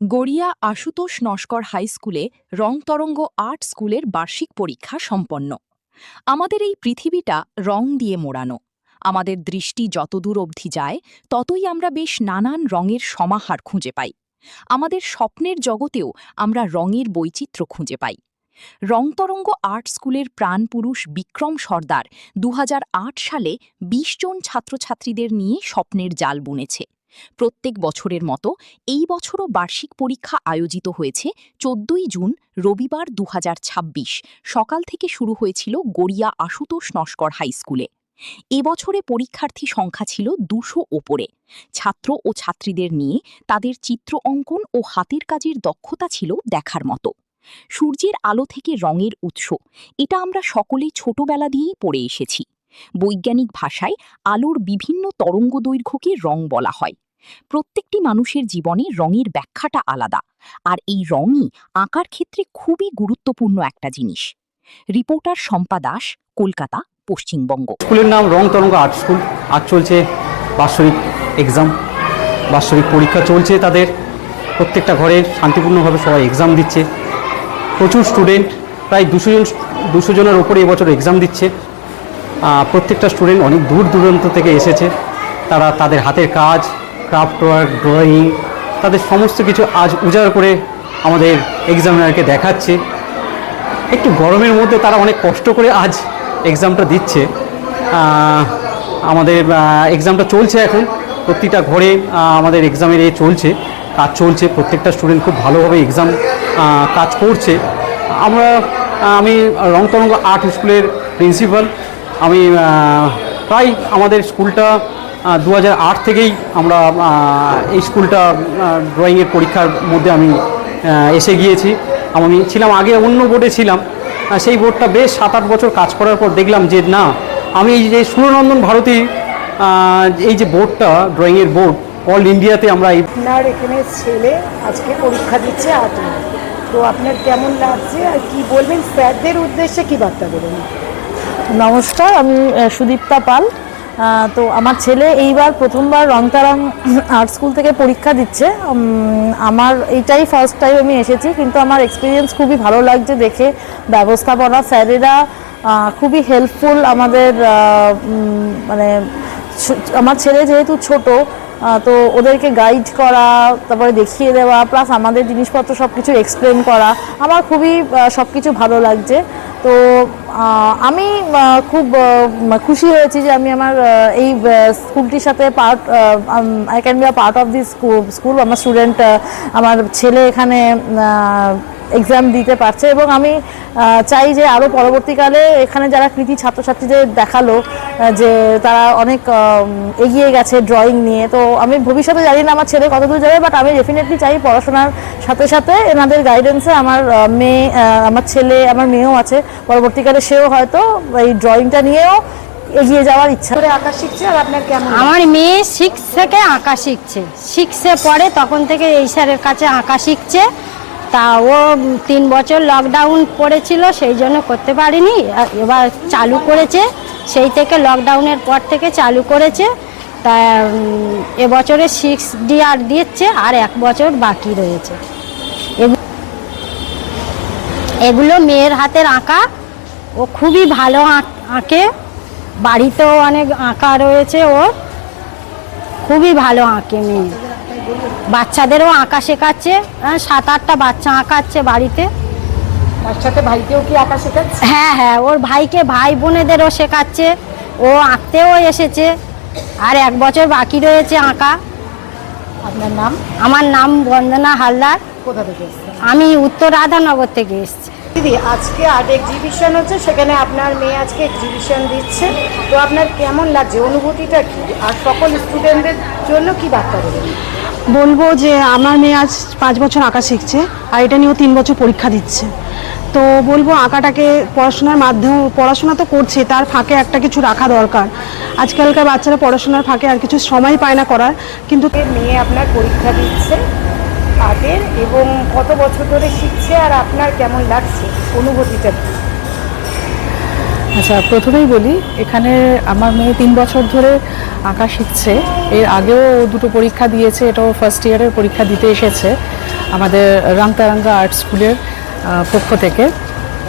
Garia Ashutosh Naskar high স্কুলে রংতরঙ্গ art স্কুলের বার্ষিক পরীক্ষা সম্পন্ন। আমাদের এই পৃথিবীটা রং দিয়ে মোড়ানো। আমাদের দৃষ্টি যতদূর অবধি যায় ততই আমরা বেশ নানান রঙের সমাহার খুঁজে পাই। আমাদের স্বপ্নের জগতেও আমরা রঙের বৈচিত্র্য খুঁজে পাই। রংতরঙ্গ আর্ট স্কুলের প্রাণপুরুষ বিক্রম সর্দার ২০০৮ সালে ২০ জন ছাত্রছাত্রীদের নিয়ে স্বপ্নের জাল বুনেছে। প্রত্যেক বছরের মতো এই বছরও বার্ষিক পরীক্ষা আয়োজিত হয়েছে ১৪ই জুন রবিবার ২০২৬ সকাল থেকে শুরু হয়েছিল গড়িয়া আশুতোষ নস্কর হাই স্কুলে। এবছরে পরীক্ষার্থী সংখ্যা ছিল ২০০ ওপরে। ছাত্র ও ছাত্রীদের নিয়ে তাদের চিত্র অঙ্কন ও হাতের কাজের দক্ষতা ছিল দেখার মতো। সূর্যের আলো থেকে রঙের উৎস, এটা আমরা সকলেই ছোটবেলা দিয়েই পড়ে এসেছি। বৈজ্ঞানিক ভাষায় আলোর বিভিন্ন তরঙ্গদৈর্ঘ্যকে রং বলা হয়। প্রত্যেকটি মানুষের জীবনে রঙের ব্যাখ্যাটা আলাদা, আর এই রঙই আঁকার ক্ষেত্রে খুবই গুরুত্বপূর্ণ একটা জিনিস। রিপোর্টার শম্পা দাস, কলকাতা, পশ্চিমবঙ্গ। স্কুলের নাম রংতরঙ্গ আর্ট স্কুল। আজ চলছে বাৎসরিক এক্সাম, বাৎসরিক পরীক্ষা চলছে তাদের। প্রত্যেকটা ঘরে শান্তিপূর্ণভাবে সবাই এক্সাম দিচ্ছে। প্রচুর স্টুডেন্ট, প্রায় ২০০ জনের ওপরে এবছর এক্সাম দিচ্ছে। প্রত্যেকটা স্টুডেন্ট অনেক দূর দূরান্ত থেকে এসেছে। তারা তাদের হাতের কাজ, ক্রাফট ওয়ার্ক, ড্রয়িং, তাদের সমস্ত কিছু আজ উজাড় করে আমাদের এক্সামিনারকে দেখাচ্ছে। একটু গরমের মধ্যে তারা অনেক কষ্ট করে আজ এক্সামটা দিচ্ছে। আমাদের এক্সামটা চলছে এখন, প্রতিটা ঘরে আমাদের এক্সামের চলছে, কাজ চলছে। প্রত্যেকটা স্টুডেন্ট খুব ভালোভাবে এক্সাম কাজ করছে। আমি রংতরঙ্গ আর্ট স্কুলের প্রিন্সিপাল। আমি প্রায় আমাদের স্কুলটা ২০০৮ থেকেই আমরা এই স্কুলটা ড্রয়িংয়ের পরীক্ষার মধ্যে আমি এসে গিয়েছি। আমি ছিলাম আগে অন্য বোর্ডে ছিলাম, সেই বোর্ডটা বেশ ৭-৮ বছর কাজ করার পর দেখলাম যে না, আমি এই যে সুরনন্দন ভারতী এই যে বোর্ডটা, ড্রয়িংয়ের বোর্ড, অল ইন্ডিয়াতে আমরা আপনার এখানে ছেলে আজকে পরীক্ষা দিচ্ছে আর্টে, তো আপনার কেমন লাগছে আর কি বলবেন, স্যারদের উদ্দেশ্যে কি বার্তা দেবেন? নমস্কার, আমি সুদীপ্তা পাল। তো আমার ছেলে এইবার প্রথমবার রংতারং আর্ট স্কুল থেকে পরীক্ষা দিচ্ছে। আমার এইটাই ফার্স্ট টাইম আমি এসেছি, কিন্তু আমার এক্সপিরিয়েন্স খুবই ভালো লাগছে দেখে। ব্যবস্থাপনা স্যারেরা খুবই হেল্পফুল আমাদের। মানে আমার ছেলে যেহেতু ছোট, তো ওদেরকে গাইড করা, তারপরে দেখিয়ে দেওয়া, প্লাস আমাদের জিনিসপত্র সব কিছু এক্সপ্লেন করা, আমার খুবই সব কিছু ভালো লাগছে। তো আমি খুব খুশি হয়েছি যে আমি আমার এই স্কুলটির সাথে I can be a part of this school. আমার স্টুডেন্ট, আমার ছেলে এখানে এক্সাম দিতে পারছে, এবং আমি চাই যে আরও পরবর্তীকালে এখানে যারা কৃতি ছাত্রছাত্রীদের দেখালো যে তারা অনেক এগিয়ে গেছে ড্রয়িং নিয়ে। তো আমি ভবিষ্যতে জানি না আমার ছেলে কতদূর যাবে, বাট আমি ডেফিনেটলি চাই পড়াশোনার সাথে সাথে এনাদের গাইডেন্সে আমার ছেলে, আমার মেয়েও আছে, পরবর্তীকালে সেও হয়তো এই ড্রয়িংটা নিয়েও এগিয়ে যাওয়ার ইচ্ছা করে আঁকা শিখছে। আর আপনার কেমন? আমার মেয়ে 6 থেকে আঁকা শিখছে, 6-এ পড়ে, তখন থেকে এই স্যারের কাছে আঁকা শিখছে। তা ও 3 বছর লকডাউন পড়েছিল, সেই জন্য করতে পারিনি। এবার চালু করেছে, সেই থেকে লকডাউনের পর থেকে চালু করেছে। তা এবছরে 6D আর দিচ্ছে, আর 1 বছর বাকি রয়েছে। এগুলো মেয়ের হাতের আঁকা, ও খুবই ভালো আঁকে। বাড়িতেও অনেক আঁকা রয়েছে, ওর খুবই ভালো আঁকে মেয়ে। বাচ্চাদেরও আঁকা শেখাচ্ছে, 7-8টা বাচ্চা আঁকাচ্ছে বাড়িতে। তার সাথে ভাইকেও কি আঁকা শেখাচ্ছে? হ্যাঁ, ওর ভাইকে, ভাই বোনেদেরও শেখাচ্ছে। ও আঁকতেও এসেছে, আর 1 বছর বাকি রয়েছে আঁকা। আপনার নাম? আমার নাম বন্দনা হালদার। কোথা থেকে এসেছেন? আমি উত্তর রাধানগর থেকে এসেছি। দিদি, আজকে আর্ট এক্সিবিশন হচ্ছে, সেখানে আপনার মেয়ে আজকে এক্সিবিশন দিচ্ছে, তো আপনার কেমন লাগছে, অনুভূতিটা কি, আর সকল স্টুডেন্টদের জন্য কি বার্তা দেবেন? বলবো যে আমার মেয়ে আজ 5 বছর আঁকা শিখছে, আর এটা নিয়েও 3 বছর পরীক্ষা দিচ্ছে। তো বলবো আঁকাটাকে পড়াশোনার মাধ্যমে, পড়াশোনা তো করছে, তার ফাঁকে একটা কিছু রাখা দরকার। আজকালকার বাচ্চারা পড়াশোনার ফাঁকে আর কিছু সময় পায় না করার, কিন্তু মেয়ে আপনার পরীক্ষা দিচ্ছে আর্টের, এবং কত বছর ধরে শিখছে, আর আপনার কেমন লাগছে, অনুভূতিটা কি? আচ্ছা, প্রথমেই বলি, এখানে আমার মেয়ে 3 বছর ধরে আঁকা শিখছে। এর আগেও 2টো পরীক্ষা দিয়েছে, এটাও ফার্স্ট ইয়ারের পরীক্ষা দিতে এসেছে। আমাদের রংতারাঙ্গা আর্ট স্কুলের পক্ষ থেকে।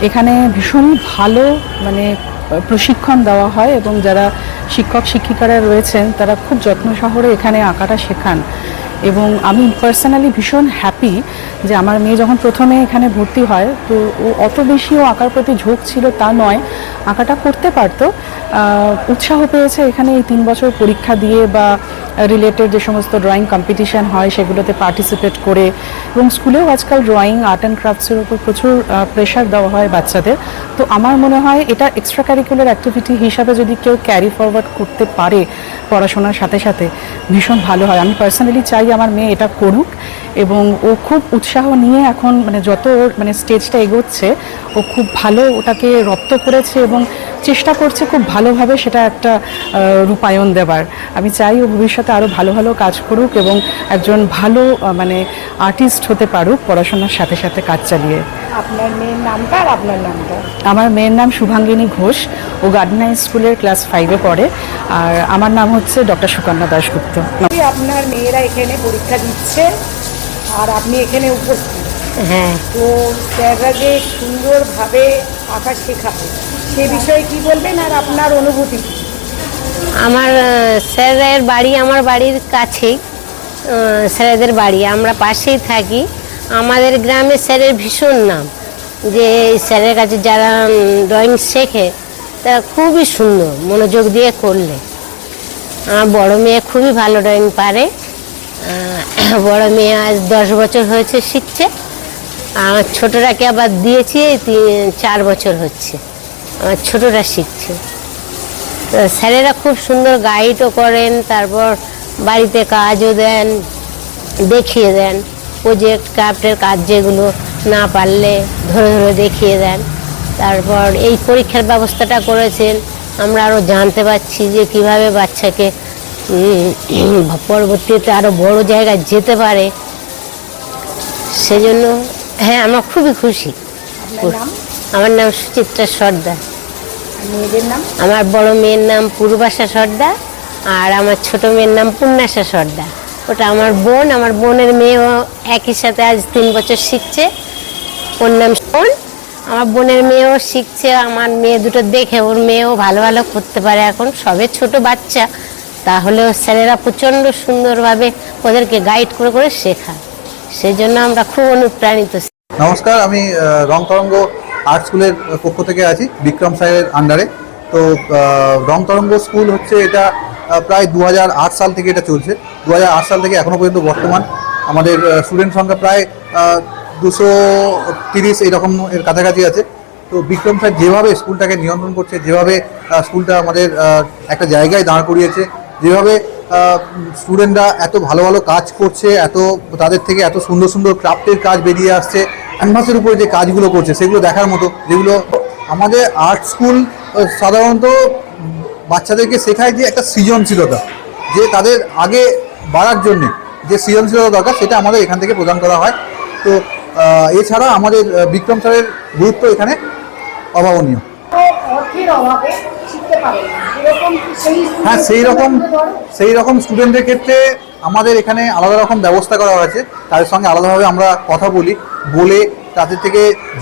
এখানে ভীষণ ভালো মানে প্রশিক্ষণ দেওয়া হয় এবং যারা শিক্ষক শিক্ষিকারা রয়েছেন তারা খুব যত্ন সহকারে এখানে আঁকাটা শেখান। এবং আমি পার্সোনালি ভীষণ হ্যাপি যে আমার মেয়ে যখন প্রথমে এখানে ভর্তি হয় তো ও অত বেশিও আঁকার প্রতি ঝোঁক ছিল তা নয়, আঁকাটা করতে পারতো। উৎসাহ পেয়েছে এখানে এই 3 বছর পরীক্ষা দিয়ে বা রিলেটেড যে সমস্ত ড্রয়িং কম্পিটিশন হয় সেগুলোতে পার্টিসিপেট করে। এবং স্কুলেও আজকাল ড্রয়িং আর্ট অ্যান্ড ক্রাফটসের উপর প্রচুর প্রেশার দেওয়া হয় বাচ্চাদের। তো আমার মনে হয় এটা এক্সট্রা কারিকুলার অ্যাক্টিভিটি হিসাবে যদি কেউ ক্যারি ফরওয়ার্ড করতে পারে পড়াশোনার সাথে সাথে ভীষণ ভালো হয়। আমি পার্সোনালি চাই আমার মেয়ে এটা করুক এবং ও খুব উৎসাহ নিয়ে এখন মানে যত ওর মানে স্টেজটা এগোচ্ছে ও খুব ভালো ওটাকে রপ্ত করেছে এবং চেষ্টা করছে খুব ভালোভাবে সেটা একটা রূপায়ণ দেবার। আমি চাই ও ভবিষ্যতে আরও ভালো ভালো কাজ করুক এবং একজন ভালো মানে আর্টিস্ট হতে পারুক পড়াশোনার সাথে সাথে কাজ চালিয়ে। আপনার মেয়ের নামটা আর আপনার নামটা? আমার মেয়ের নাম শুভাঙ্গিনী ঘোষ, ও গার্ডেন হাই স্কুলের ক্লাস 5-এ পড়ে। আর আমার নাম হচ্ছে ডক্টর সুকন্যা দাশগুপ্ত। আপনার মেয়েরা এখানে পরীক্ষা দিচ্ছে আর আপনি এখানে উপস্থিত। হ্যাঁ, তো স্যাররা যে সুন্দরভাবে আঁকা শেখাবে সে বিষয়ে কি বলবেন আর আপনার অনুভূতি কি? আমার স্যারের বাড়ি আমার বাড়ির কাছেই, স্যারেদের বাড়ি আমরা পাশেই থাকি। আমাদের গ্রামে স্যারের ভীষণ নাম, যে স্যারের কাছে যারা ড্রয়িং শেখে তারা খুবই সুন্দর মনোযোগ দিয়ে করলে। আমার বড় মেয়ে খুবই ভালো ড্রয়িং পারে। বড় মেয়ে আজ 10 বছর হয়েছে শিখছে। আমার ছোটটাকে আবার দিয়েছি 4 বছর হচ্ছে, আমার ছোটটা শিখছে। তো স্যারেরা খুব সুন্দর গাইডও করেন, তারপর বাড়িতে কাজও দেন, দেখিয়ে দেন প্রজেক্ট ক্রাফটের কাজ যেগুলো না পারলে ধরে ধরে দেখিয়ে দেন। তারপর এই পরীক্ষার ব্যবস্থাটা করেছেন, আমরা আরও জানতে পারছি যে কিভাবে বাচ্চাকে পরবর্তীতে আরও বড় জায়গায় যেতে পারে। সেজন্য হ্যাঁ আমরা খুবই খুশি। আমার নাম সুচিত্রা সর্দার। মেয়েদের নাম? আমার বড় মেয়ের নাম পূর্বাশা সর্দার আর আমার ছোট মেয়ের নাম পূর্ণাশা সর্দার। ওটা আমার বোন, আমার বোনের মেয়েও একই সাথে আজ 3 বছর শিখছে, ওর নাম শোন। আমার বোনের মেয়েও শিখছে, আমার মেয়ে দুটো দেখে ওর মেয়েও ভালো ভালো করতে পারে। এখন সবে ছোট বাচ্চা, তাহলেও স্যারেরা প্রচণ্ড সুন্দরভাবে ওদেরকে গাইড করে করে শেখায়। সেই জন্য আমরা খুব অনুপ্রাণিত। নমস্কার, আমি রংতরঙ্গ আর্ট স্কুলের পক্ষ থেকে আছি বিক্রম স্যারের আন্ডারে। তো রংতরঙ্গ স্কুল হচ্ছে এটা প্রায় 2008 সাল থেকে এটা চলছে। 2008 সাল থেকে এখনও পর্যন্ত বর্তমান আমাদের স্টুডেন্ট সংখ্যা প্রায় 230 এইরকম এর কাছাকাছি আছে। তো বিক্রম স্যার যেভাবে স্কুলটাকে নিয়ন্ত্রণ করছে, যেভাবে স্কুলটা আমাদের একটা জায়গায় দাঁড় করিয়েছে, যেভাবে স্টুডেন্টরা এত ভালো ভালো কাজ করছে, তাদের থেকে এত সুন্দর সুন্দর ক্রাফটের কাজ বেরিয়ে আসছে, ক্যানভাসের উপরে যে কাজগুলো করছে সেগুলো দেখার মতো। যেগুলো আমাদের আর্ট স্কুল সাধারণত বাচ্চাদেরকে শেখায় যে একটা সৃজনশীলতা, যে তাদের আগে বাড়ার জন্যে যে সৃজনশীলতা দরকার সেটা আমাদের এখান থেকে প্রদান করা হয়। তো এছাড়া আমাদের বিক্রম স্যারের গুরুত্ব এখানে অভাবনীয়। অর্থের অভাবে শিখতে পারে না, হ্যাঁ, সেই রকম স্টুডেন্টদের ক্ষেত্রে আমাদের এখানে আলাদা রকম ব্যবস্থা করা হয়েছে। তাদের সঙ্গে আলাদাভাবে আমরা কথা বলে তাদের থেকে